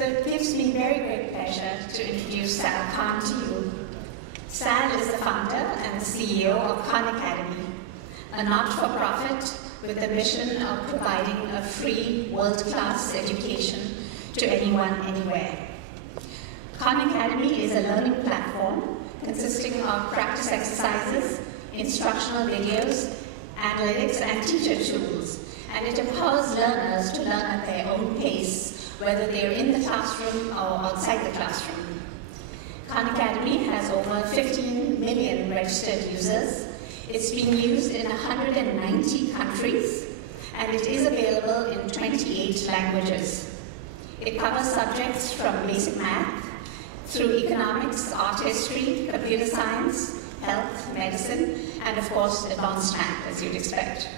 So it gives me very great pleasure to introduce Sal Khan to you. Sal is the founder and the CEO of Khan Academy, a not-for-profit with the mission of providing a free, world-class education to anyone, anywhere. Khan Academy is a learning platform consisting of practice exercises, instructional videos, analytics, and teacher tools, and it empowers learners to learn at their own pace, whether they're in the classroom or outside the classroom. Khan Academy has over 15 million registered users. It's being used in 190 countries, and it is available in 28 languages. It covers subjects from basic math through economics, art history, computer science, health, medicine, and of course, advanced math, as you'd expect.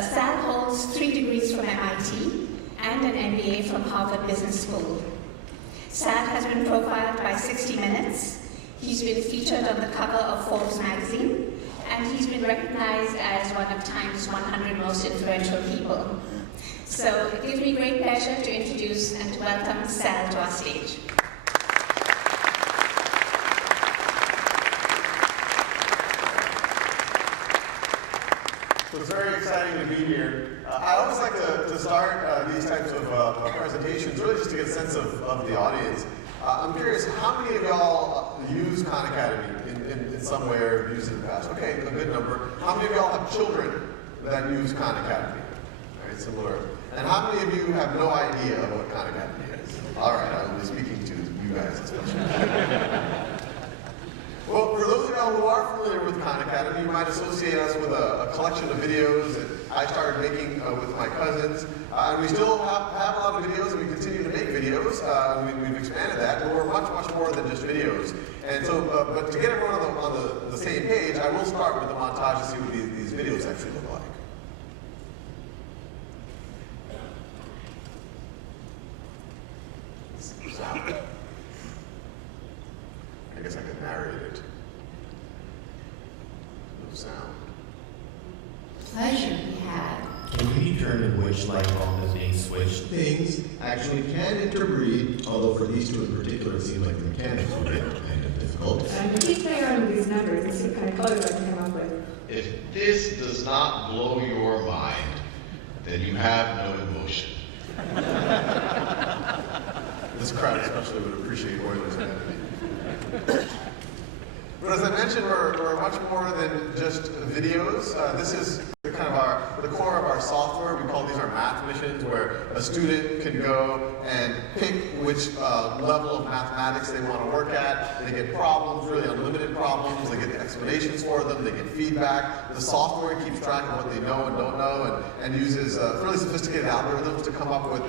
Sal holds 3 degrees from MIT and an MBA from Harvard Business School. Sal has been profiled by 60 Minutes. He's been featured on the cover of Forbes magazine, and he's been recognized as one of Time's 100 most influential people. So it gives me great pleasure to introduce and to welcome Sal to our stage. So it's very exciting to be here. I always like to start these types of presentations really just to get a sense of the audience. I'm curious, how many of y'all use Khan Academy in some way or have used it in the past? Okay, a good number. How many of y'all have children that use Khan Academy? All right, similar. And how many of you have no idea what Khan Academy is? All right, I'll be speaking to you guys especially. Well, for those of y'all who are familiar with Khan Academy, you might associate us with a collection of videos that I started making with my cousins. And we still have a lot of videos, and we continue to make videos. We've expanded that, but we're much, much more than just videos. And so, but to get everyone on the same page, I will start with a montage to see what these videos actually look like. I guess I could narrate it. No sound. Pleasure we have. Can we determine which light bulb is being switched? Things actually can interbreed, although for these two in particular, it seems like the mechanics would get kind of difficult. And keep playing around with these numbers and see what kind of colors I can come up with. If this does not blow your mind, then you have no emotion. This crowd especially would appreciate Oilers identity. But as I mentioned, we're much more than just videos. This is kind of the core of our software. We call these our math missions, where a student can go and pick which level of mathematics they want to work at. They get problems, really unlimited problems. They get the explanations for them. They get feedback. The software keeps track of what they know and don't know, and uses fairly sophisticated algorithms to come up with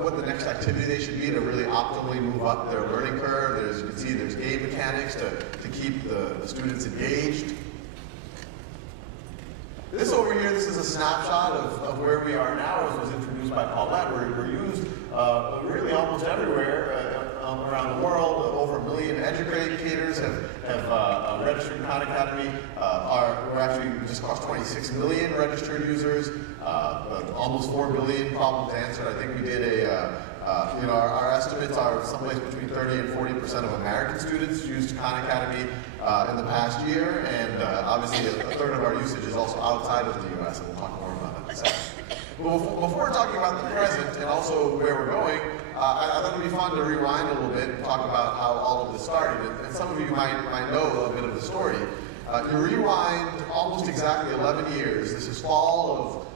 what the next activity they should be to really optimally move up their learning curve. As you can see, there's game mechanics to keep the students engaged. This over here, this is a snapshot of where we are now, as was introduced by Paulette. We're used really almost everywhere around the world. Over 1 million educators have registered in Khan Academy. We're actually just crossed 26 million registered users, almost 4 billion problems answered. I think we did our estimates are someplace between 30 and 40% of American students used Khan Academy in the past year, and obviously a third of our usage is also outside of the U.S., and we'll talk more about that in a second. But before talking about the present and also where we're going, I thought it'd be fun to rewind a little bit and talk about how all of this started. And some of you might know a bit of the story. You rewind almost exactly 11 years. This is fall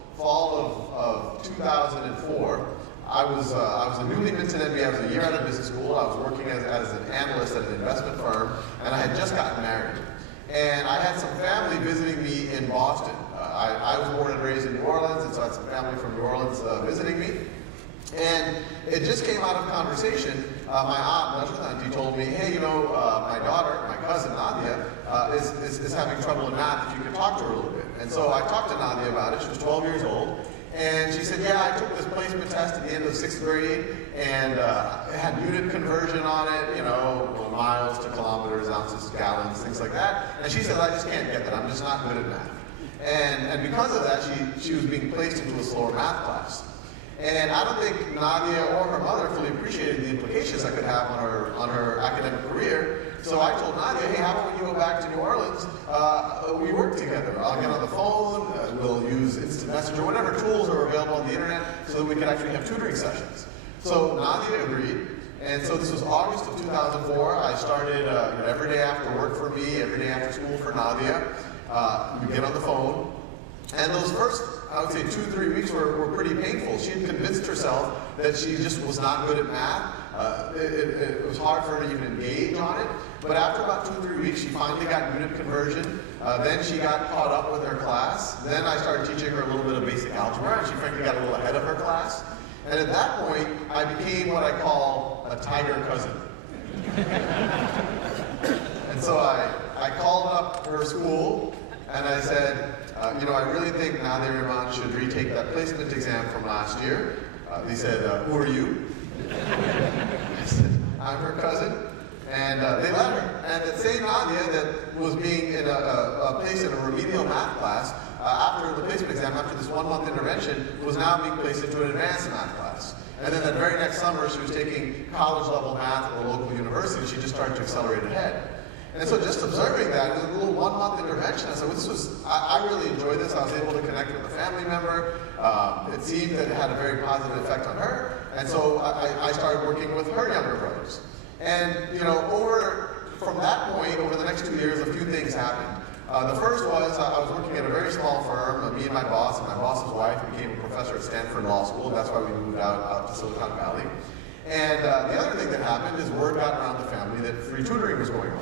of 2004. I was a newly minted MBA. I was a year out of business school. I was working as an analyst at an investment firm, and I had just gotten married. And I had some family visiting me in Boston. I was born and raised in New Orleans, and so I had some family from New Orleans visiting me. And it just came out of conversation. My aunt, Najwa auntie, told me, hey, my daughter, my cousin Nadia, is having trouble in math. If you could talk to her a little bit. And so I talked to Nadia about it. She was 12 years old. And she said, yeah, I took this placement test at the end of 6th grade, and it had unit conversion on it, miles to kilometers, ounces to gallons, things like that. And she said, I just can't get that. I'm just not good at math. And because of that, she was being placed into a slower math class. And I don't think Nadia or her mother fully appreciated the implications that could have on her academic career. So I told Nadia, hey, how about when you go back to New Orleans, we work together. I'll get on the phone, we'll use instant message or whatever tools are available on the internet so that we can actually have tutoring sessions. So Nadia agreed. And so this was August of 2004. I started every day after work for me, every day after school for Nadia. We get on the phone. And those first, I would say, 2-3 weeks were pretty painful. She had convinced herself that she just was not good at math. It was hard for her to even engage on it. But after about 2-3 weeks, she finally got unit conversion. Then she got caught up with her class. Then I started teaching her a little bit of basic algebra, and she frankly got a little ahead of her class. And at that point, I became what I call a tiger cousin. And so I called up her school, and I said, I really think Nadia Rahman should retake that placement exam from last year. They said, who are you? I said, I'm her cousin. And they let her. And that same Nadia that was being in a place in a remedial math class, after the placement exam, after this 1-month intervention, was now being placed into an advanced math class. And then that very next summer, she was taking college-level math at a local university. She just started to accelerate ahead. And so just observing that, it was a little 1-month intervention, I said, I really enjoyed this. I was able to connect with a family member. It seemed that it had a very positive effect on her. And so I started working with her younger brothers. And, from that point, over the next 2 years, a few things happened. The first was I was working at a very small firm. Me and my boss's wife became a professor at Stanford Law School. That's why we moved out to Silicon Valley. And the other thing that happened is word got around the family that free tutoring was going on.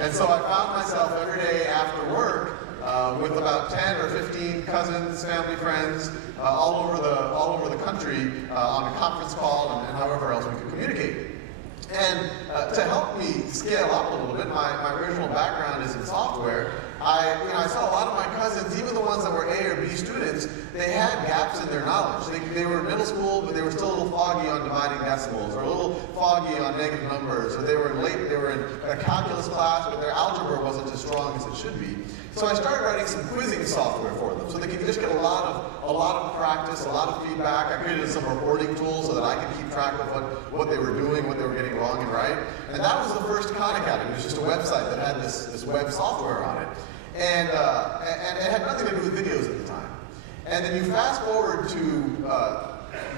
And so I found myself every day after work with about 10 or 15 cousins, family, friends, all over the country on a conference call and however else we could communicate. And to help me scale up a little bit, my original background is in software. I saw a lot of my cousins, even the ones that were A or B students, they had gaps in their knowledge. They were in middle school, but they were still a little foggy on dividing decimals, or a little foggy on negative numbers, or they were in a calculus class, but their algebra wasn't as strong as it should be. So I started writing some quizzing software for them, so they could just get a lot of practice, a lot of feedback. I created some reporting tools so that I could keep track of what they were doing, what they were getting wrong and right. And that was the first Khan Academy. It was just a website that had this web software on it. And it had nothing to do with videos at the time. And then you fast forward to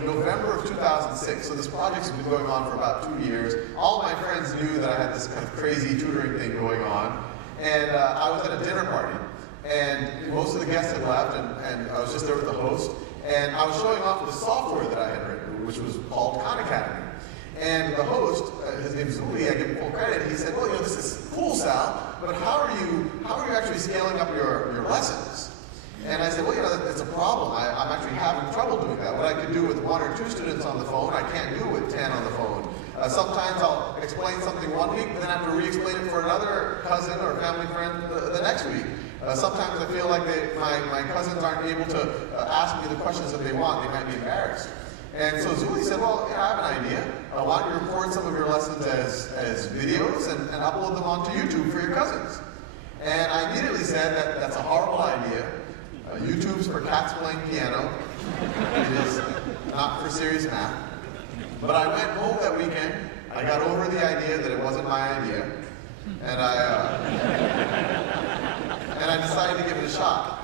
November of 2006, so this project's been going on for about 2 years. All my friends knew that I had this kind of crazy tutoring thing going on. And I was at a dinner party, and most of the guests had left, and I was just there with the host. And I was showing off the software that I had written, which was called Khan Academy. And the host, his name is Uli, I give him full credit, he said, well, this is cool, Sal, but how are you actually scaling up your lessons? And I said, well, it's a problem. I'm actually having trouble doing that. What I could do with 1 or 2 students on the phone, I can't do with 10 on the phone. Sometimes I'll explain something one week, but then I have to re-explain it for another cousin or family friend the next week. Sometimes I feel like my cousins aren't able to ask me the questions that they want. They might be embarrassed. And so Zuli said, well, I have an idea. Why don't you record some of your lessons as videos and upload them onto YouTube for your cousins? And I immediately said that's a horrible idea. YouTube's for cats playing piano. It is not for serious math. But I went home that weekend. I got over the idea that it wasn't my idea. And I decided to give it a shot.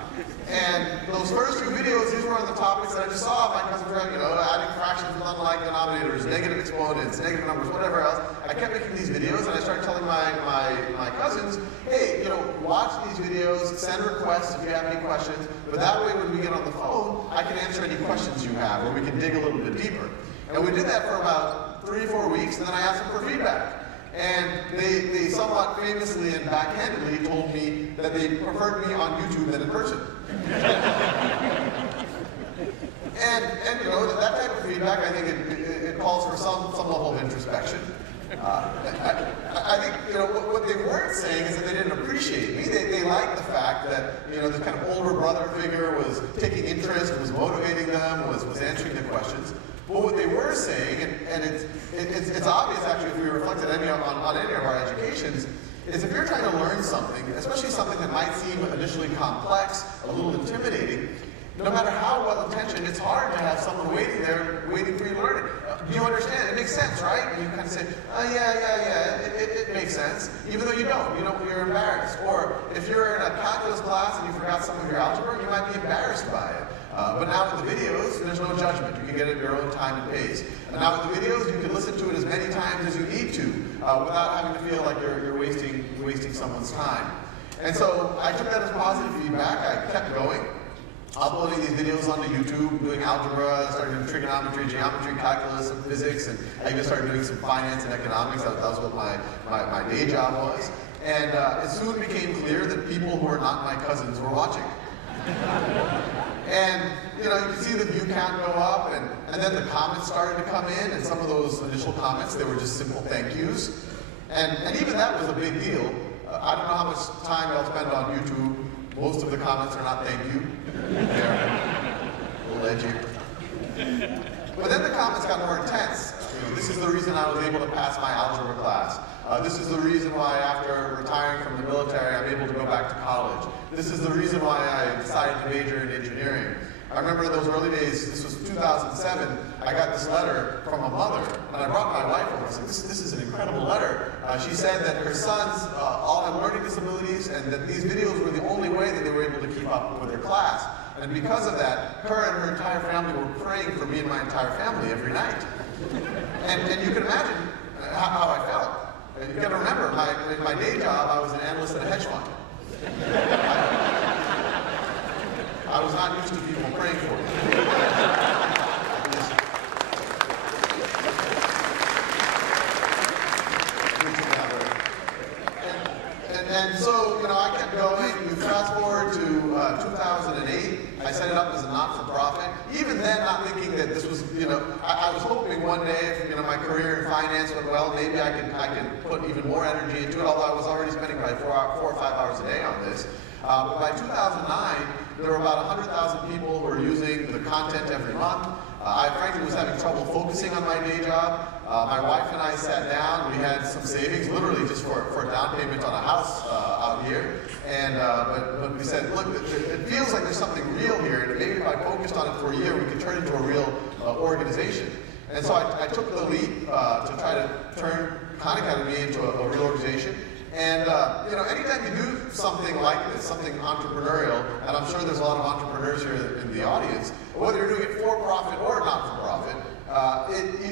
And those first few videos, these were on the topics that I just saw my cousin friend, adding fractions with unlike denominators, negative exponents, negative numbers, whatever else. I kept making these videos, and I started telling my cousins, hey, watch these videos, send requests if you have any questions, but that way when we get on the phone, I can answer any questions you have, or we can dig a little bit deeper. And we did that for about 3 or 4 weeks, and then I asked them for feedback. And they somewhat famously and backhandedly told me that they preferred me on YouTube than in person. and that type of feedback, I think it calls for some level of introspection. I think what they weren't saying is that they didn't appreciate me. They liked the fact that the kind of older brother figure was taking interest, was motivating them, was answering their questions. But what they were saying, and it's obvious actually if we reflected on any of our educations, is if you're trying to learn something, especially something that might seem initially complex, a little intimidating, No matter how well intentioned, it's hard to have someone waiting there, waiting for you to learn it. Do you understand? It makes sense, right? And you kind of say, oh, yeah, it makes sense. Even though you don't, you're embarrassed. Or if you're in a calculus class and you forgot some of your algebra, you might be embarrassed by it. But now with the videos, there's no judgment. You can get it at your own time and pace. And now with the videos, you can listen to it as many times as you need to without having to feel like you're wasting someone's time. And so I took that as positive feedback. I kept going, uploading these videos onto YouTube, doing algebra, started doing trigonometry, geometry, calculus, and physics, and I even started doing some finance and economics. That was what my day job was. And it soon became clear that people who are not my cousins were watching. And you can see the view count go up, and then the comments started to come in, and some of those initial comments, they were just simple thank yous. And even that was a big deal. I don't know how much time I'll spend on YouTube. Most of the comments are not thank you. They're a little edgy. But then the comments got more intense. This is the reason I was able to pass my algebra class. This is the reason why after retiring from the military, I'm able to go back to college. This is the reason why I decided to major in engineering. I remember those early days, this was 2007, I got this letter from a mother, and I brought my wife over. I said, this is an incredible letter. She said that her sons all have learning disabilities, and that these videos were the only way that they were able to keep up with their class. And because of that, her and her entire family were praying for me and my entire family every night. And you can imagine how I felt. You got to remember, in my day job, I was an analyst at a hedge fund. I was not used to people praying for me. And so, I kept going. You fast forward to 2008. I set it up as a not-for-profit. Even then, not thinking that this was, I was hoping one day, if my career in finance went well, maybe I could put even more energy into it. Although I was already spending probably 4 or 5 hours a day on this. But by 2009, there were about 100,000 people who were using the content every month. I frankly was having trouble focusing on my day job. My wife and I sat down. We had some savings, literally just for a down payment on a house out here. And but we said, look, it feels like there's something real here. And maybe if I focused on it for a year, we could turn it into a real organization. And so I took the leap to try to turn Khan Academy into a real organization. And anytime you do something like this, something entrepreneurial, and I'm sure there's a lot of entrepreneurs here in the audience, whether you're doing it for profit or not for profit,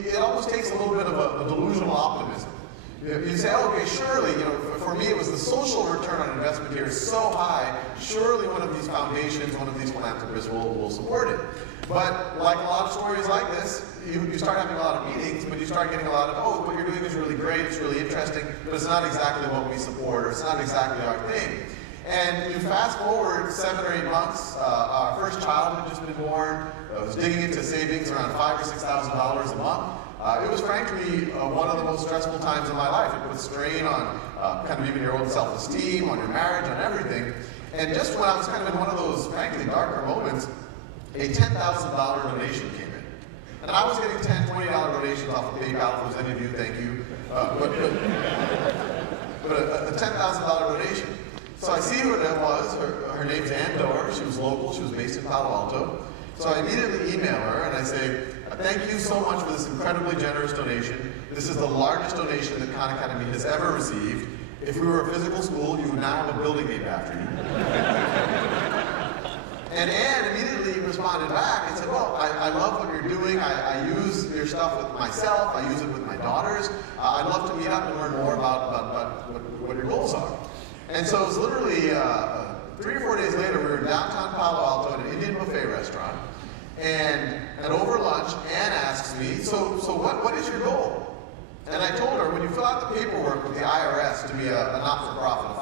it almost takes a little bit of a delusional optimism. You say, oh, okay, surely, for me it was the social return on investment here is so high, surely one of these foundations, one of these philanthropists will support it. But like a lot of stories like this, you start having a lot of meetings, but you start getting a lot of, oh, what you're doing is really great, it's really interesting, but it's not exactly what we support, or it's not exactly our thing. And you fast forward 7 or 8 months, our first child had just been born, I was digging into savings around $5,000 or $6,000 a month. It was frankly one of the most stressful times in my life. It put strain on kind of even your own self-esteem, on your marriage, on everything. And just when I was kind of in one of those frankly darker moments, a $10,000 donation came in. And I was getting $10, $20 donations off of PayPal. If there's any of you, thank you. But a $10,000 donation. So I see who that was. Her name's Ann Doerr. She was local. She was based in Palo Alto. So I immediately email her and I say, thank you so much for this incredibly generous donation. This is the largest donation that Khan Academy has ever received. If we were a physical school, you would now have a building named after you. And Ann immediately responded back and said, well, I love what you're doing. I use your stuff with myself. I use it with my daughters. I'd love to meet up and learn more about what your goals are. And so it was literally 3 or 4 days later, we were in downtown Palo Alto at an Indian buffet restaurant. And over lunch, Ann asks me, so what is your goal? And I told her, when you fill out the paperwork with the IRS to be a not-for-profit, a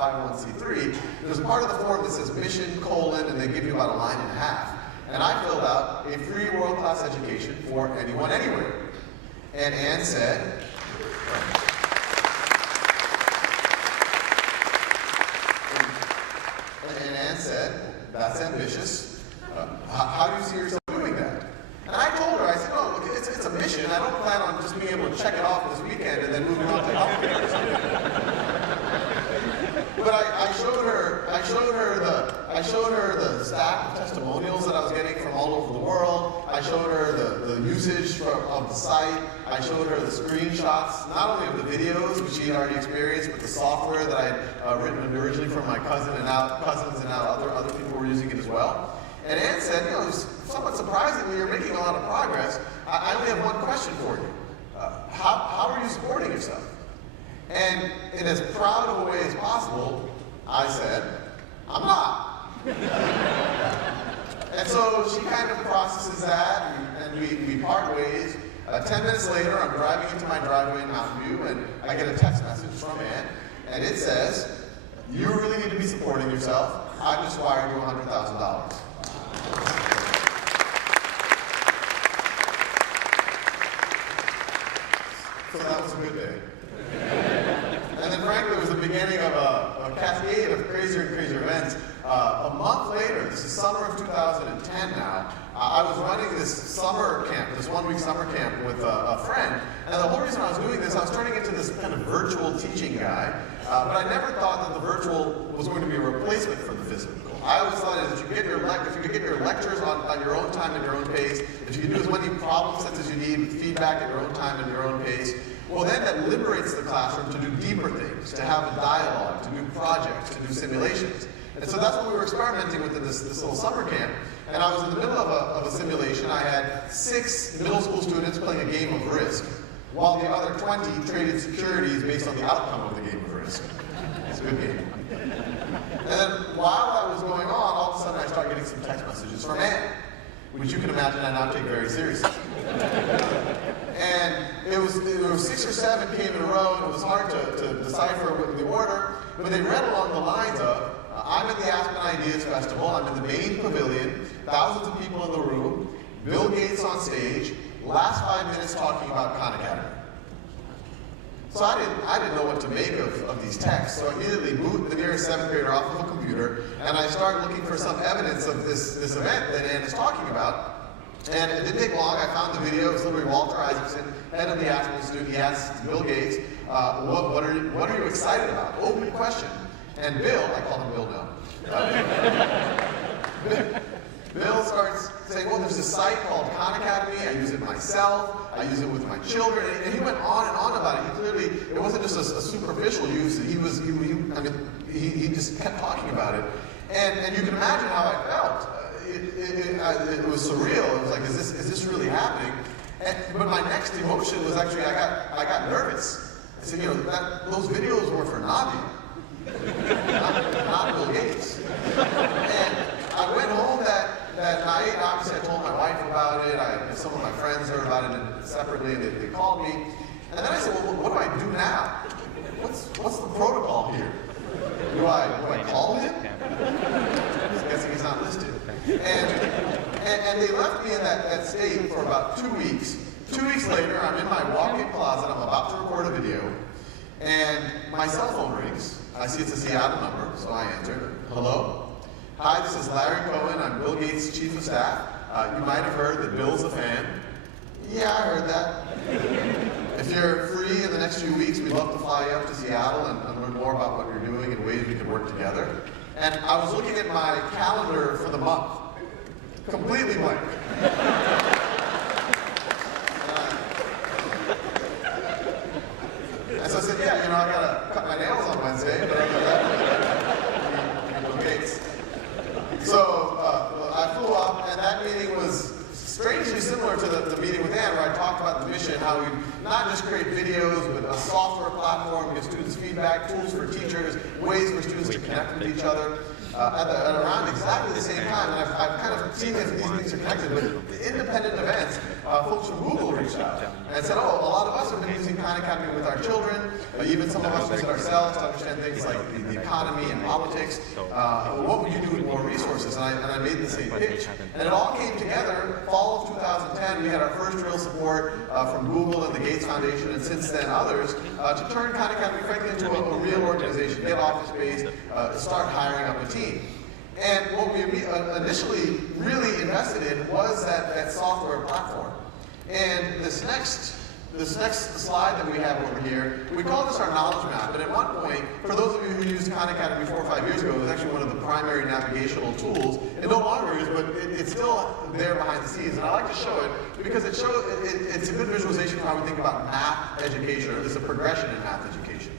501c3, there's a part of the form that says mission, and they give you about a line and a half. And I filled out a free world-class education for anyone, anywhere. And Ann said, that's ambitious. How do you see yourself doing that? And I told her, I said, oh, look, it's a mission. I don't plan on just being able to check it off this weekend and then moving on to healthcare or something. But I showed her I showed her the stack of testimonials that I was getting from all over the world. I showed her the usage of the site. I showed her the screenshots, not only of the videos, which she had already experienced, but the software that I had written originally from my cousins, and now other people were using it as well. And Anne said, you know, somewhat surprisingly, you're making a lot of progress. I only have one question for you. How are you supporting yourself? And in as proud of a way as possible, I said, I'm not. And so she kind of processes that, and we part ways. 10 minutes later, I'm driving into my driveway in Mountain View, and I get a text message from Ann, and it says, you really need to be supporting yourself. I just wired you $100,000. So that was a good day. And then frankly, it was the beginning of a cascade of crazier and crazier events. A month later, this is summer of 2010 now, I was running this summer camp, this one-week summer camp with a friend. And the whole reason I was doing this, I was turning into this kind of virtual teaching guy. But I never thought that the virtual was going to be a replacement for the physical. I always thought that if you could get your lectures on your own time and your own pace, if you could do as many problem sets as you need with feedback at your own time and your own pace, well then that liberates the classroom to do deeper things, to have a dialogue, to do projects, to do simulations. And so that's what we were experimenting with in this little summer camp. And I was in the middle of a simulation. I had 6 middle school students playing a game of Risk, while the other 20 traded securities based on the outcome of the game of Risk. It's a good game. And then while that was going on, all of a sudden I started getting some text messages from Ann, which you can imagine I now take very seriously. And there was 6 or 7 came in a row, and it was hard to decipher what the order, but they read along the lines of, I'm at the Aspen Ideas Festival, I'm in the main pavilion, thousands of people in the room, Bill Gates on stage, last 5 minutes talking about Khan Academy. So I didn't know what to make of these texts, so I immediately moved the nearest 7th grader off of a computer, and I started looking for some evidence of this event that Ann is talking about. And it didn't take long. I found the video. It was literally Walter Isaacson, head of the Aspen Institute. He asked Bill Gates, what are you excited about? Open question. And Bill, I call him Bill now. Bill starts saying, well, there's a site called Khan Academy. I use it myself. I use it with my children. And he went on and on about it. He clearly, it wasn't just a superficial use. He just kept talking about it. And you can imagine how I felt. It was surreal. It was like, is this really happening? But my next emotion was actually, I got nervous. I said, those videos were for Nadia, not Bill Gates. And I went home that night. Obviously, I told my wife about it. Some of my friends heard about it separately, and they called me. And then I said, well, what do I do now? What's the protocol here? Do I call him? I'm guessing he's not listed. And they left me in that state for about 2 weeks. 2 weeks later, I'm in my walk-in closet. I'm about to record a video, and my cell phone rings. I see it's a Seattle number, so I answer. Hello? Hi, this is Larry Cohen. I'm Bill Gates' chief of staff. You might have heard that Bill's a fan. Yeah, I heard that. If you're free in the next few weeks, we'd love to fly you up to Seattle and learn more about what you're doing and ways we can work together. And I was looking at my calendar for the month. Completely blank. And so I said, yeah, I gotta cut my nails on Wednesday, but other than that, Bill Gates. So I flew up, and that meeting was strangely similar to the meeting with Ann, where I talked about the mission, how we not just create videos, but a software platform, give students feedback, tools for teachers, ways for students to connect with each other. At around exactly the same time, and I've kind of seen if these things are connected, but the independent events, folks from Google reached out and said, oh, a lot of us have been using Khan Academy with our children, even some of us use it ourselves to understand things like the economy and politics. What would you do with more resources? And I made the same pitch. And it all came together. Fall of 2010, we had our first real support from Google and the Gates Foundation, and since then others, to turn Khan Academy, frankly, into a real organization, get office-based, start hiring up a team. And what we initially really invested in was that software platform. And this next This next slide that we have over here, we call this our knowledge map. And at one point, for those of you who used Khan Academy 4 or 5 years ago, it was actually one of the primary navigational tools. It no longer is, but it's still there behind the scenes. And I like to show it because it's a good visualization of how we think about math education, or there's a progression in math education.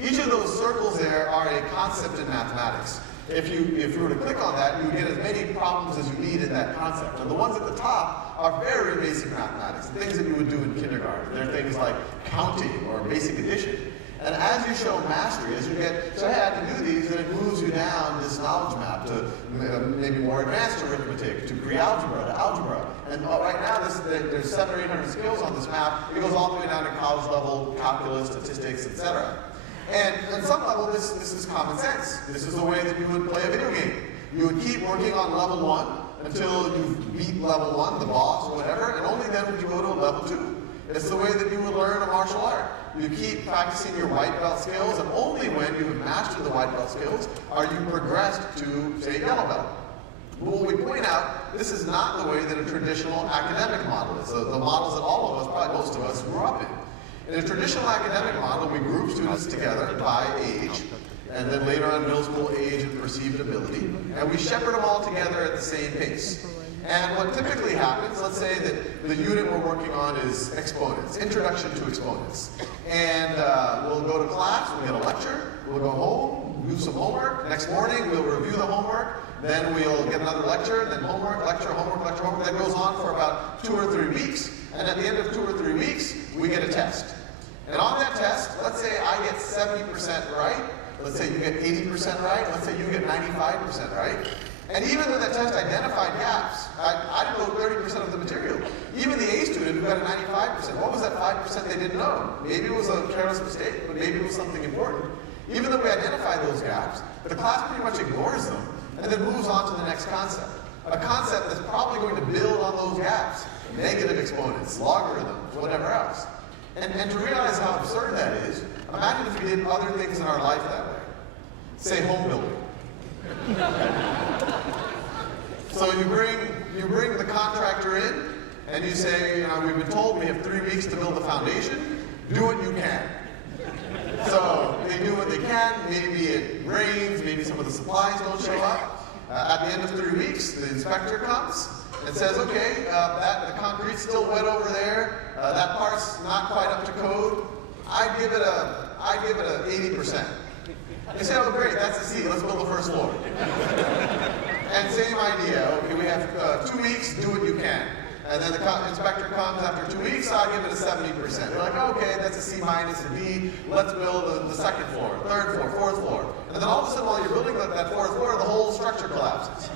Each of those circles there are a concept in mathematics. If you were to click on that, you would get as many problems as you need in that concept. And the ones at the top are very basic mathematics, things that you would do in kindergarten. They're things like counting or basic addition. And as you show mastery, as you get, so hey, I can do these, then it moves you down this knowledge map to maybe more advanced arithmetic, to pre-algebra, to algebra. And right now, there's 700 or 800 skills on this map. It goes all the way down to college level, calculus, statistics, etc. And at some level, this is common sense. This is the way that you would play a video game. You would keep working on level 1 until you beat level 1, the boss or whatever, and only then would you go to level 2. It's the way that you would learn a martial art. You keep practicing your white belt skills, and only when you have mastered the white belt skills are you progressed to, say, yellow belt. But what we point out, this is not the way that a traditional academic model is. The models that all of us, probably most of us, grew up in. In a traditional academic model, we group students together by age, and then later on middle school age and perceived ability, and we shepherd them all together at the same pace. And what typically happens, let's say that the unit we're working on is exponents, introduction to exponents. And we'll go to class, we'll get a lecture, we'll go home, do some homework. Next morning, we'll review the homework, then we'll get another lecture, then homework, lecture, homework, lecture, homework. That goes on for about 2 or 3 weeks. And at the end of 2 or 3 weeks, we get a test. And on that test, let's say I get 70% right. Let's say you get 80% right. Let's say you get 95% right. And even though that test identified gaps, I didn't know 30% of the material. Even the A student who got a 95%, what was that 5% they didn't know? Maybe it was a careless mistake, but maybe it was something important. Even though we identify those gaps, the class pretty much ignores them and then moves on to the next concept. A concept that's probably going to build on those gaps. Negative exponents, logarithms, whatever else. And to realize how absurd that is, imagine if we did other things in our life that way. Say home building. So you bring the contractor in, and you say, you know, we've been told we have 3 weeks to build the foundation. Do what you can. So they do what they can. Maybe it rains. Maybe some of the supplies don't show up. At the end of 3 weeks, the inspector comes and says, okay, the concrete's still wet over there. That part's not quite up to code. I give it a 80%. You say, oh great, that's a C. Let's build the first floor. And same idea. Okay, we have 2 weeks. Do what you can. And then the inspector comes after 2 weeks. I give it a 70%. They're like, okay, that's a C minus, a D. Let's build the second floor, third floor, fourth floor. And then all of a sudden, while you're building that fourth floor, the whole structure collapses.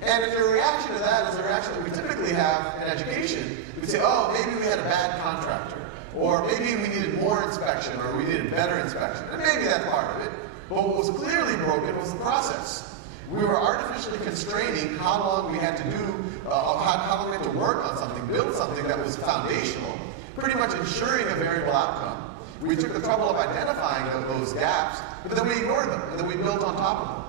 And if your reaction to that is the reaction that we typically have in education, we say, oh, maybe we had a bad contractor, or maybe we needed more inspection, or we needed better inspection. And maybe that's part of it. But what was clearly broken was the process. We were artificially constraining how long we had to do, how long we had to work on something, build something that was foundational, pretty much ensuring a variable outcome. We took the trouble of identifying those gaps, but then we ignored them, and then we built on top of them.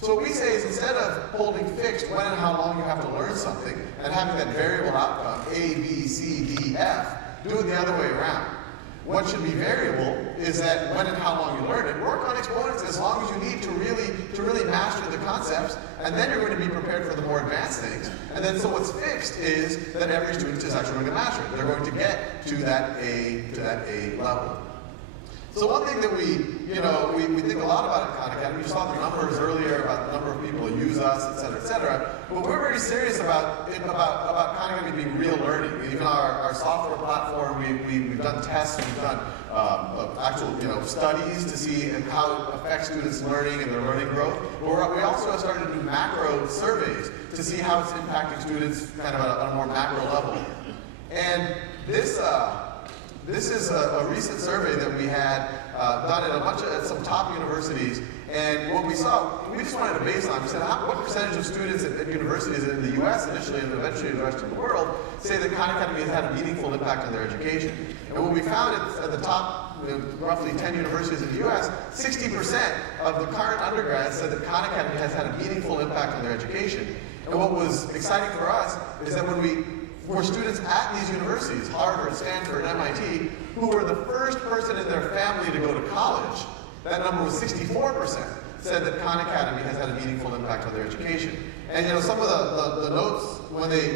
So what we say is instead of holding fixed when and how long you have to learn something, and having that variable outcome, A, B, C, D, F, do it the other way around. What should be variable is that when and how long you learn it, work on exponents as long as you need to really master the concepts, and then you're going to be prepared for the more advanced things. And then so what's fixed is that every student is actually going to master it. They're going to get to that A level. So one thing that we think a lot about at Khan Academy, you saw the numbers earlier about the number of people who use us, et cetera, but we're very serious about Khan Academy being real learning. Even our software platform, we've done tests, we've done actual studies to see how it affects students' learning and their learning growth. But we also have started to do macro surveys to see how it's impacting students kind of at a more macro level. And this is a recent survey that we had done at some top universities, and what we saw, we just wanted a baseline. We said, what percentage of students at universities in the U.S. initially and eventually the rest of the world say that Khan Academy has had a meaningful impact on their education? And what we found at the top, roughly 10 universities in the U.S., 60% of the current undergrads said that Khan Academy has had a meaningful impact on their education. And what was exciting for us is that when we were students at these universities, Harvard, Stanford, MIT, who were the first person in their family to go to college. That number was 64%, said that Khan Academy has had a meaningful impact on their education. And you know, some of the notes, when they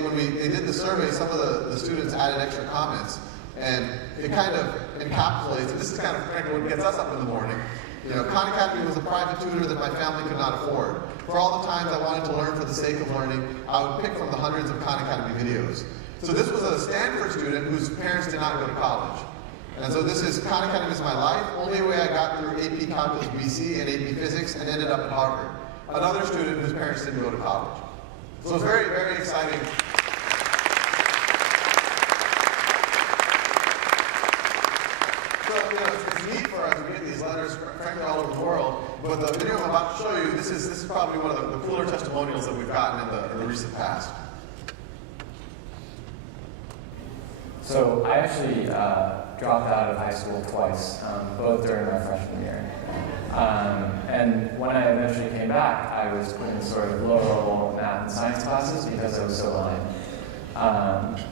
did the survey, some of the students added extra comments, and it kind of encapsulates, and this is kind of frankly what gets us up in the morning. You know, Khan Academy was a private tutor that my family could not afford. For all the times I wanted to learn for the sake of learning, I would pick from the hundreds of Khan Academy videos. So this was a Stanford student whose parents did not go to college. And so this is, Khan Academy is my life. Only way I got through AP Calculus BC and AP Physics and ended up at Harvard. Another student whose parents didn't go to college. So it's very, very exciting. So, you know, it's neat for us to get these letters, frankly, all over the world. But the video I'm about to show you, this is probably one of the cooler testimonials that we've gotten in the recent past. So I actually dropped out of high school twice, both during my freshman year. And when I eventually came back, I was put in sort of lower-level math and science classes because I was so behind.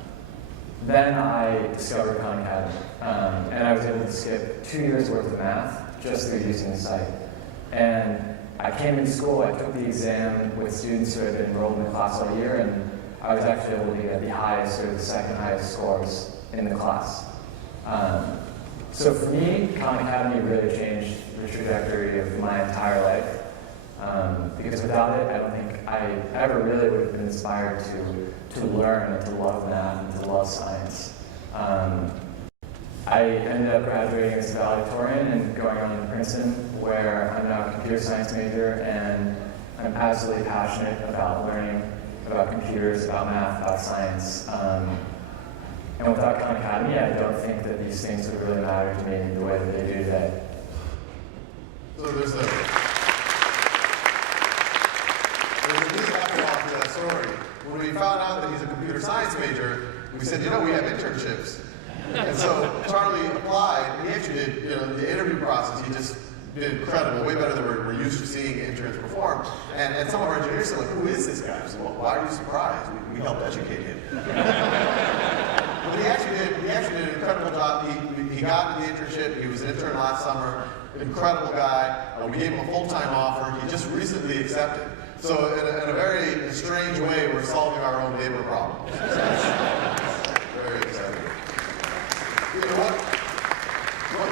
Then I discovered Khan Academy, and I was able to skip 2 years worth of math just through using the site. And I came into school, I took the exam with students who had been enrolled in the class all year, and I was actually able to get the highest or the second highest scores in the class. So for me, Khan Academy really changed the trajectory of my entire life. Because without it, I don't think I ever really would have been inspired to learn and to love math and to love science. I ended up graduating as a valedictorian and going on to Princeton, where I'm now a computer science major, and I'm absolutely passionate about learning about computers, about math, about science. And without Khan Academy, I don't think that these things would really matter to me the way that they do today. So there's a neat epilogue to that story. When we found out that he's a computer science major, we said, you know, we have internships. And so Charlie applied, and he actually did, you know, the interview process, he just did incredible, way better than we're used to seeing interns perform. And some of our engineers said, like, who is this guy? I said, well, why are you surprised? We helped educate him. But he actually did an incredible job. He got the internship. He was an intern last summer. Incredible guy. We gave him a full-time offer. He just recently accepted. So in a very strange way, we're solving our own labor problem. Very exciting. You know what?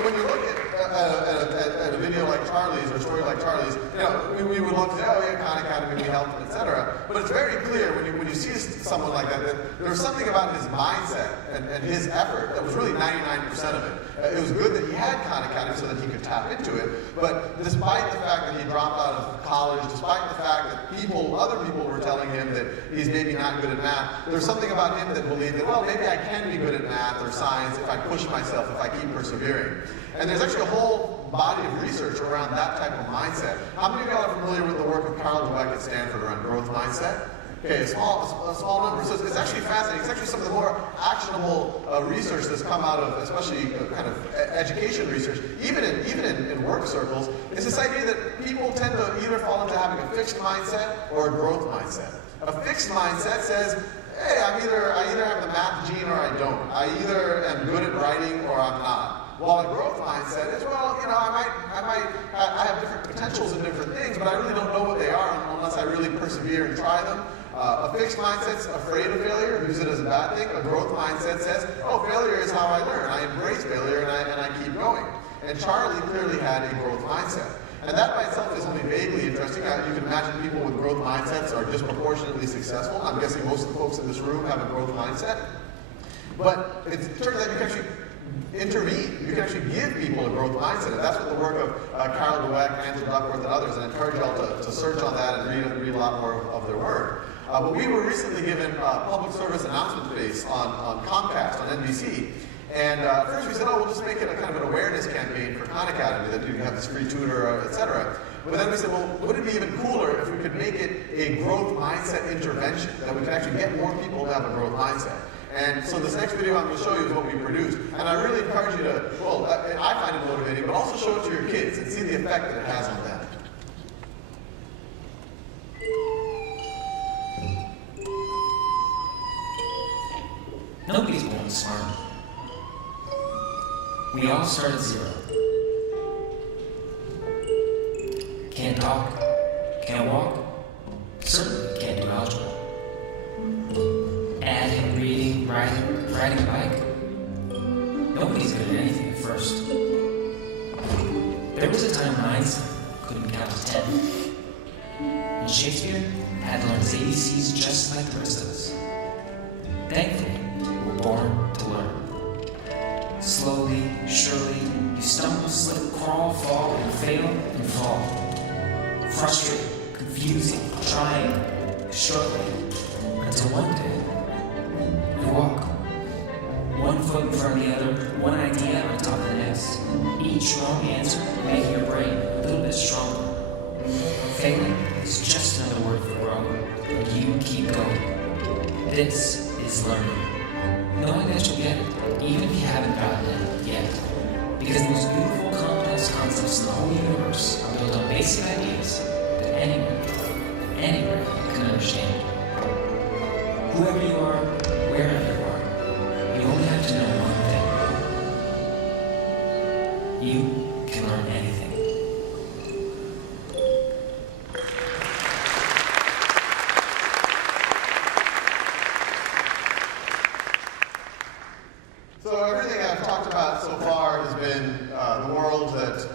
When you look at a video like Charlie's or a story like Charlie's, you know, we would look and say, oh yeah, Khan Academy, we helped, etc. But it's very clear when you see someone like that there's something about his mindset and his effort that was really 99% of it. It was good that he had Khan Academy so that he could tap into it, but despite the fact that he dropped out of college, despite the fact that other people were telling him that he's maybe not good at math, there's something about him that believed that, well, maybe I can be good at math or science if I push myself, if I keep persevering. And there's actually a whole body of research around that type of mindset. How many of y'all are familiar with the work of Carl Dweck at Stanford around growth mindset? Okay, a small number. So it's actually fascinating. It's actually some of the more actionable research that's come out of, especially kind of education research, even in work circles. It's this idea that people tend to either fall into having a fixed mindset or a growth mindset. A fixed mindset says, hey, I either have the math gene or I don't. I either am good at writing or I'm not. While a growth mindset is, well, you know, I have different potentials in different things, but I really don't know what they are unless I really persevere and try them. A fixed mindset's afraid of failure, views it as a bad thing. A growth mindset says, oh, failure is how I learn. I embrace failure and I keep going. And Charlie clearly had a growth mindset. And that by itself is only vaguely interesting. You can imagine people with growth mindsets are disproportionately successful. I'm guessing most of the folks in this room have a growth mindset. But it turns out you can actually intervene. You can actually give people a growth mindset. And that's what the work of Carol Dweck, Angela Duckworth, and others, and I encourage y'all to search on that and read a lot more of their work. But we were recently given public service announcement space on Comcast, on NBC. And first we said, oh, we'll just make it a kind of an awareness campaign for Khan Academy, that you have this free tutor, etc. But then we said, well, wouldn't it be even cooler if we could make it a growth mindset intervention, that we could actually get more people to have a growth mindset. And so this next video I'm going to show you is what we produced. And I really encourage you to, well, I find it motivating, but also show it to your kids and see the effect that it has on them. Nobody's born smart. We all start at zero. Can't talk, can't walk, certainly can't do algebra. Adding, reading, writing, riding a bike. Nobody's good at anything at first. There was a time when Einstein couldn't count to 10. And Shakespeare had to learn his ABCs just like the rest of us. Thankfully, we're born to learn. Slowly, surely, you stumble, slip, crawl, fall, and fail, and fall. Frustrated, confusing, trying, struggling, until one day, you walk. One foot in front of the other, one idea on top of the next. Each wrong answer making your brain a little bit stronger. Failing is just another word for growing, and you keep going. This is learning. Knowing that you'll get it, even if you haven't gotten it yet. Because the most beautiful, complex concepts in the whole universe are built on basic ideas that anyone, anywhere can understand. Whoever you are, wherever you are, you only have to know one thing. You can learn anything. So everything I've talked about so far has been the world that,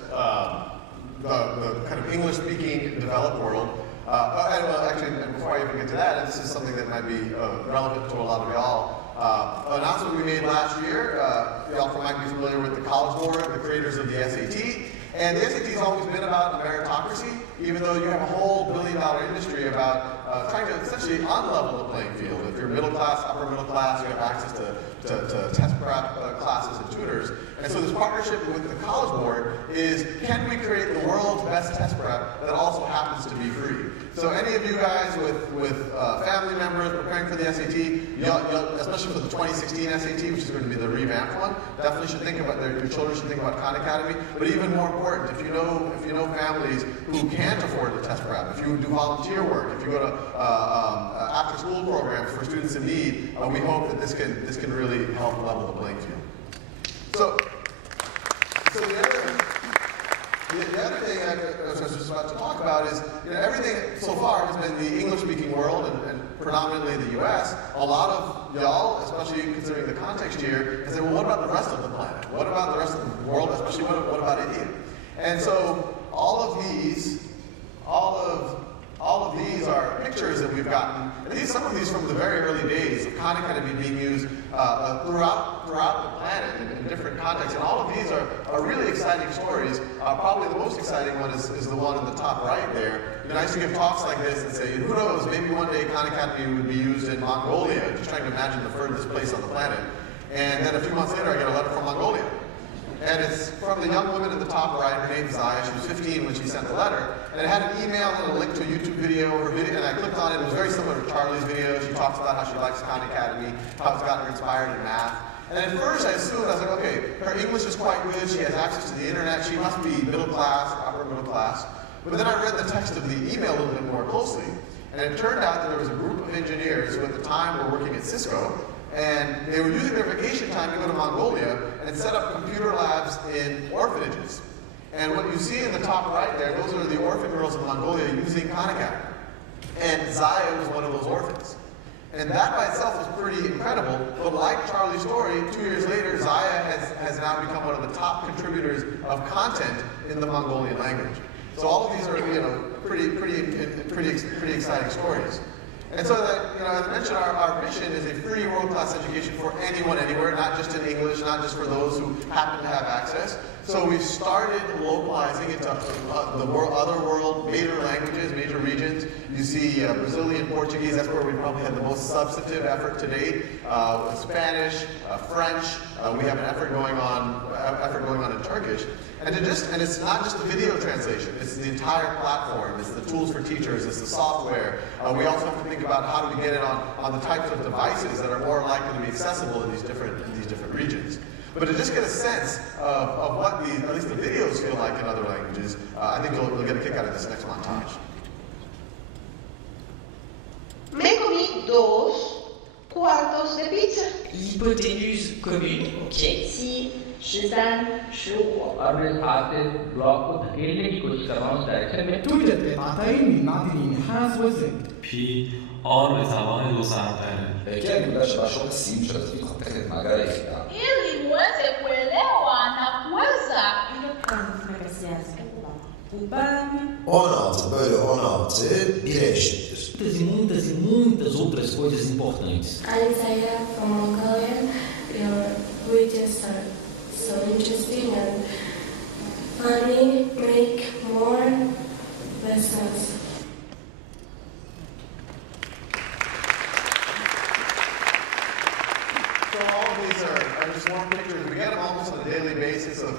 the kind of English-speaking developed world. And before I even get to that, this is something that might be relevant to a lot of y'all. An announcement we made last year, y'all might be familiar with the College Board, the creators of the SAT. And the SAT has always been about meritocracy, even though you have a whole billion-dollar industry about trying to essentially unlevel the playing field. If you're middle class, upper middle class, you have access to test prep classes and tutors. And so this partnership with the College Board is, can we create the world's best test prep that also happens to be free? So any of you guys with family members preparing for the SAT, especially for the 2016 SAT, which is going to be the revamped one, definitely should think about your children should think about Khan Academy. But even more important, if you know families who can't afford the test prep, if you do volunteer work, if you go to after-school programs for students in need, we hope that this can really help level the playing field. So the other thing I was just about to talk about is, everything so far has been the English-speaking world and predominantly the U.S. A lot of y'all, especially considering the context here, have said, well, what about the rest of the planet? What about the rest of the world, especially what about India? And so all of these are pictures that we've gotten, and some of these from the very early days of Khan Academy being used throughout the planet in different contexts. And all of these are really exciting stories. Probably the most exciting one is the one in the top right there. I used to give talks like this and say, who knows, maybe one day Khan Academy would be used in Mongolia, just trying to imagine the furthest place on the planet. And then a few months later, I get a letter from Mongolia. And it's from the young woman in the top right. Her name's Zaya. She was 15 when she sent the letter. And it had an email and a link to a YouTube video. And I clicked on it. It was very similar to Charlie's video. She talks about how she likes Khan Academy, how it's gotten her inspired in math. And at first I assumed, I was like, okay, her English is quite good. She has access to the internet. She must be middle class, upper middle class. But then I read the text of the email a little bit more closely. And it turned out that there was a group of engineers who at the time were working at Cisco. And they were using their vacation time to go to Mongolia and set up computer labs in orphanages. And what you see in the top right there, those are the orphan girls of Mongolia using Khan Academy. And Zaya was one of those orphans. And that by itself is pretty incredible. But like Charlie's story, 2 years later, Zaya has now become one of the top contributors of content in the Mongolian language. So all of these are, pretty exciting stories. And so that, as I mentioned, our mission is a free world-class education for anyone, anywhere, not just in English, not just for those who happen to have access. So we've started localizing it to other world, major languages, major regions. You see Brazilian, Portuguese, that's where we probably had the most substantive effort to date. Spanish, French, we have an effort going on in Turkish. And it's not just the video translation, it's the entire platform, it's the tools for teachers, it's the software. We also have to think about how do we get it on the types of devices that are more likely to be accessible in these different regions. But to just get a sense of what at least the videos feel like in other languages, I think you'll get a kick out of this next montage. Me comí 2, 4 cuartos de pizza. Hypoténuse commune, ok. 7, 13, 15. الرقعة بلوك daquele que اشتغلنا درسنا توجد قطعتين من معدن النحاس والزنك. Puis, or به زبان دو سرتره. كان بلاش بشرط السين مش هتفيد خطتك مع جرى يخدع. Ele não é sequelewa na coisa. 16 bölü 16 1'e eşittir. Muitas e muitas outras coisas importantes. I'm Zaira from Mongolia. Your videos are so interesting and funny, make more lessons. So all of these are just warm pictures. We get them almost on a daily basis of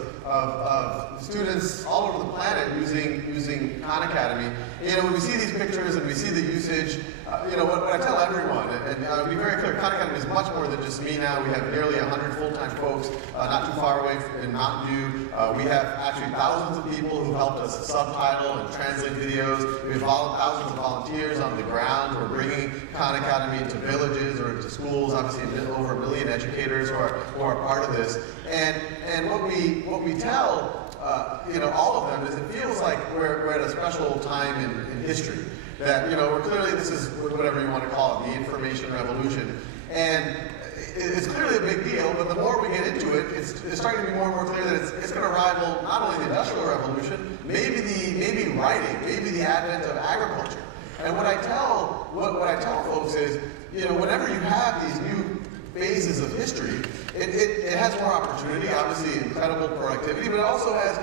students all over the planet using Khan Academy. You know, when we see these pictures and we see the usage, you know, what I tell everyone, and I'll be very clear, Khan Academy is much more than just me now. We have nearly 100 full-time folks not too far away in Mountain View. We have actually thousands of people who helped us subtitle and translate videos. We have thousands of volunteers on the ground who are bringing Khan Academy into villages or into schools. Obviously, over 1 million educators who are part of this. And what we tell you know, all of them is it feels like we're at a special time in history. That, you know, this is whatever you want to call it, the information revolution. And it's clearly a big deal, but the more we get into it, it's starting to be more and more clear that it's going to rival not only the Industrial Revolution, maybe writing, maybe the advent of agriculture. And what I tell folks is, you know, whenever you have these new phases of history, it has more opportunity, obviously incredible productivity, but it also has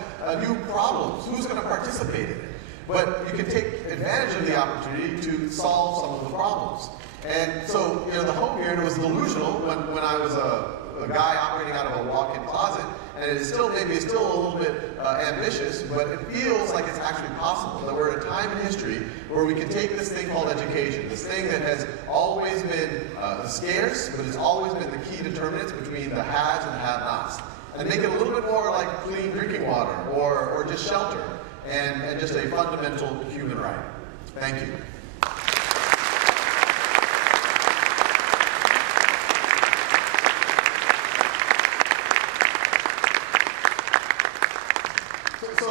new problems. Who's going to participate in it? But you can take advantage of the opportunity to solve some of the problems. And so, you know, the hope here, and it was delusional when I was a guy operating out of a walk-in closet, and it's still a little bit ambitious, but it feels like it's actually possible, that we're at a time in history where we can take this thing called education, this thing that has always been scarce, but it's always been the key determinants between the haves and the have-nots, and make it a little bit more like clean drinking water or just shelter, and just a fundamental human right. Thank you. So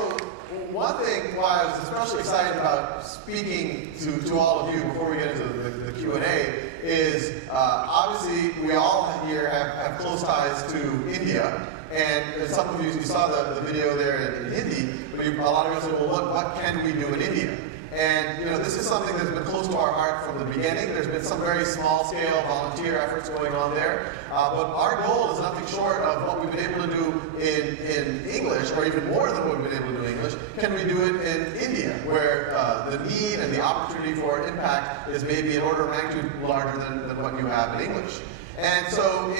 one thing why I was especially excited about speaking to all of you before we get into the Q&A is obviously we all here have close ties to India. And some of you saw the video there in Hindi, but a lot of you said, well, what can we do in India? And you know, this is something that's been close to our heart from the beginning. There's been some very small-scale volunteer efforts going on there, but our goal is nothing short of what we've been able to do in English, or even more than what we've been able to do in English. Can we do it in India, where the need and the opportunity for impact is maybe an order of magnitude larger than what you have in English? And so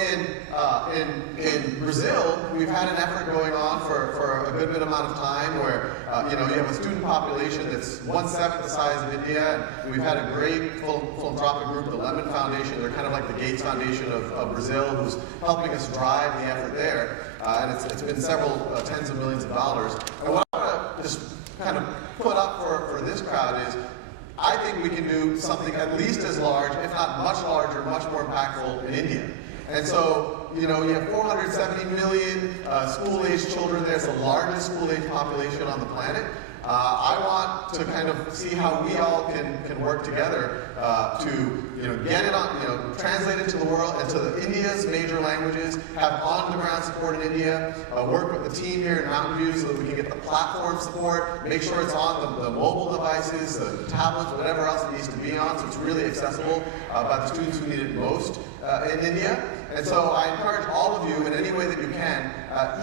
in Brazil, we've had an effort going on for a good bit amount of time where, you know, you have a student population that's 1/7 the size of India. And we've had a great philanthropic group, the Lemon Foundation. They're kind of like the Gates Foundation of Brazil, who's helping us drive the effort there. And it's been several tens of millions of dollars. And what I want to just kind of put up for this crowd is, I think we can do something at least as large, if not much larger, much more impactful in India. And so, you know, you have 470 million school-aged children there. It's the largest school-aged population on the planet. I want to kind of see how we all can work together to, you know, get it on, you know, translate it to the world, into India's major languages, have on-the-ground support in India, work with the team here in Mountain View so that we can get the platform support, make sure it's on the mobile devices, the tablets, whatever else it needs to be on, so it's really accessible by the students who need it most in India. And so I encourage all of you, in any way that you can,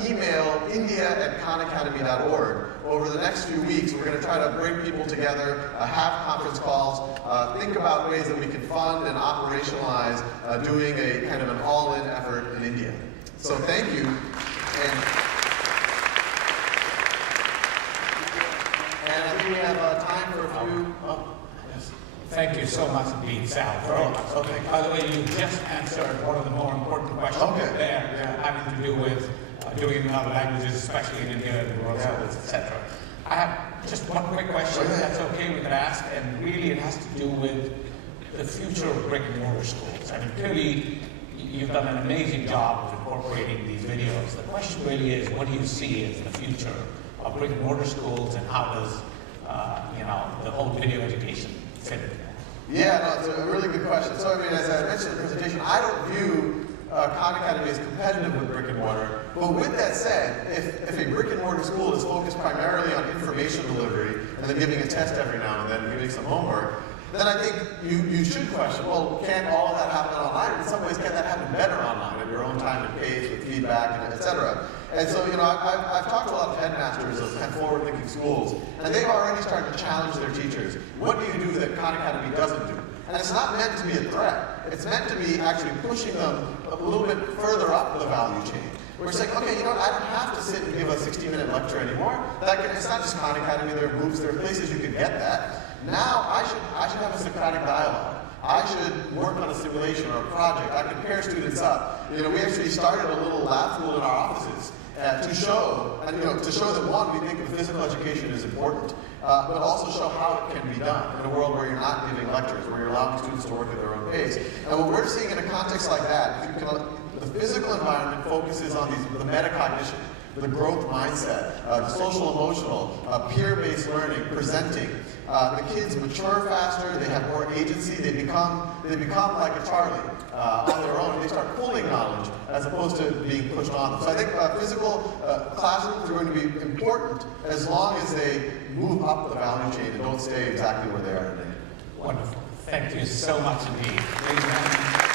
email india@khanacademy.org. Over the next few weeks, we're going to try to bring people together, have conference calls, think about ways that we can fund and operationalize doing a kind of an all-in effort in India. So thank you. And I think we have time for a few. Thank you so much indeed, Sal. Very much. Okay. By the way, you just answered one of the more important questions there, having to do with doing it in other languages, especially in India and the world schools, etc. I have just one quick question, if that's okay, we could ask, and really it has to do with the future of brick and mortar schools? I mean, clearly, you've done an amazing job of incorporating these videos. The question really is, what do you see as the future of brick and mortar schools, and how does the whole video education fit in there? Yeah, no, it's a really good question. So, I mean, as I mentioned in the presentation, I don't view Khan Academy as competitive with brick and mortar. But with that said, if a brick and mortar school is focused primarily on information delivery and then giving a test every now and then, giving some homework, then I think you should question, well, can't all of that happen online? In some ways, can that happen better online at your own time and pace with feedback, and et cetera? And so, I've talked to a lot of headmasters of kind of forward-thinking schools, and they've already started to challenge their teachers. What do you do that Khan Academy doesn't do? And it's not meant to be a threat. It's meant to be actually pushing them a little bit further up the value chain. We're just like, okay, I don't have to sit and give a 60-minute lecture anymore. It's not just Khan Academy, there are booths, there are places you can get that. Now I should have a Socratic dialogue. I should work on a simulation or a project. I can pair students up. We actually started a little lab school in our offices to show that one, we think that physical education is important, but also show how it can be done in a world where you're not giving lectures, where you're allowing students to work at their own pace. And what we're seeing in a context like that, the physical environment focuses on the metacognition, the growth mindset, the social emotional, peer-based learning, presenting. The kids mature faster, they have more agency, they become like a Charlie on their own. They start pulling knowledge as opposed to being pushed on them. So I think physical classrooms are going to be important as long as they move up the value chain and don't stay exactly where they are today. Wonderful. Thank you so much indeed. Ladies and gentlemen.